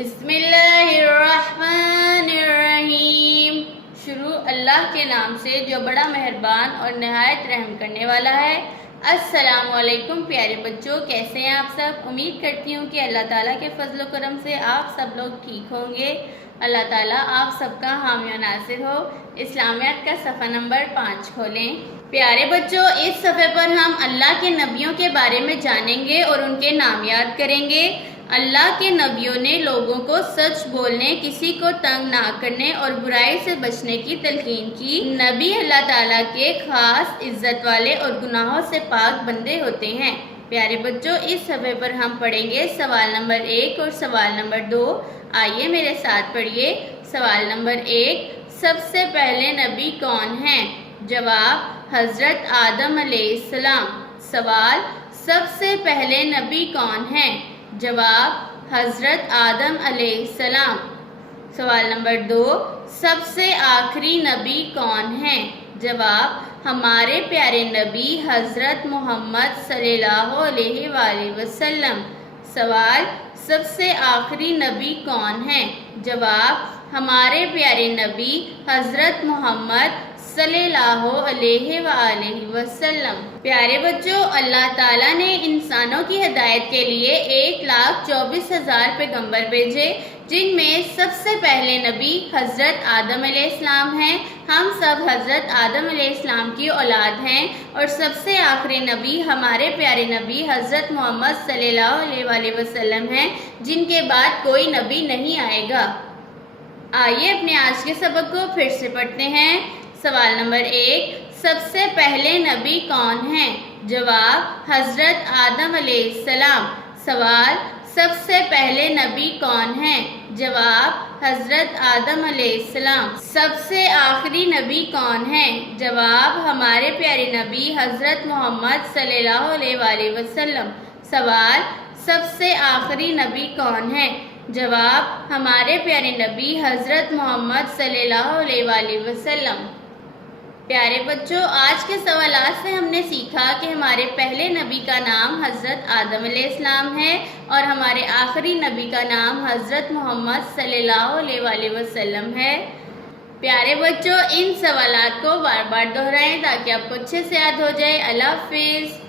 بسم اللہ الرحمن الرحیم۔ شروع اللہ کے نام سے جو بڑا مہربان اور نہایت رحم کرنے والا ہے۔ السلام علیکم پیارے بچوں، کیسے ہیں آپ سب؟ امید کرتی ہوں کہ اللہ تعالیٰ کے فضل و کرم سے آپ سب لوگ ٹھیک ہوں گے۔ اللہ تعالیٰ آپ سب کا حامی و ناصر ہو۔ اسلامیات کا صفحہ نمبر 5 کھولیں۔ پیارے بچوں، اس صفحے پر ہم اللہ کے نبیوں کے بارے میں جانیں گے اور ان کے نام یاد کریں گے۔ اللہ کے نبیوں نے لوگوں کو سچ بولنے، کسی کو تنگ نہ کرنے اور برائی سے بچنے کی تلقین کی۔ نبی اللہ تعالیٰ کے خاص عزت والے اور گناہوں سے پاک بندے ہوتے ہیں۔ پیارے بچوں، اس صفحے پر ہم پڑھیں گے سوال نمبر 1 اور سوال نمبر 2۔ آئیے میرے ساتھ پڑھیے۔ سوال نمبر 1، سب سے پہلے نبی کون ہیں؟ جواب، حضرت آدم علیہ السلام۔ سوال، سب سے پہلے نبی کون ہیں؟ جواب، حضرت آدم علیہ السلام۔ سوال نمبر 2، سب سے آخری نبی کون ہیں؟ جواب، ہمارے پیارے نبی حضرت محمد صلی اللہ علیہ وآلہ وسلم۔ سوال، سب سے آخری نبی کون ہیں؟ جواب، ہمارے پیارے نبی حضرت محمد صلی اللہ علیہ وآلہ وسلم۔ پیارے بچوں، اللہ تعالیٰ نے انسانوں کی ہدایت کے لیے 1,24,000 پیغمبر بھیجے، جن میں سب سے پہلے نبی حضرت آدم علیہ السلام ہیں۔ ہم سب حضرت آدم علیہ السلام کی اولاد ہیں۔ اور سب سے آخری نبی ہمارے پیارے نبی حضرت محمد صلی اللہ علیہ وآلہ وسلم ہیں، جن کے بعد کوئی نبی نہیں آئے گا۔ آئیے اپنے آج کے سبق کو پھر سے پڑھتے ہیں۔ سوال نمبر 1، سب سے پہلے نبی کون ہیں؟ جواب، حضرت آدم علیہ السلام۔ سوال، سب سے پہلے نبی کون ہیں؟ جواب، حضرت آدم علیہ السلام۔ سب سے آخری نبی کون ہیں؟ جواب، ہمارے پیارے نبی حضرت محمد صلی اللہ علیہ وآلہ وسلم۔ سوال، سب سے آخری نبی کون ہیں؟ جواب، ہمارے پیارے نبی حضرت محمد صلی اللہ علیہ وآلہ وسلم۔ پیارے بچوں، آج کے سوالات سے ہم نے سیکھا کہ ہمارے پہلے نبی کا نام حضرت آدم علیہ السلام ہے اور ہمارے آخری نبی کا نام حضرت محمد صلی اللہ علیہ وآلہ وسلم ہے۔ پیارے بچوں، ان سوالات کو بار بار دہرائیں تاکہ آپ کو اچھے سے یاد ہو جائے۔ اللہ حافظ۔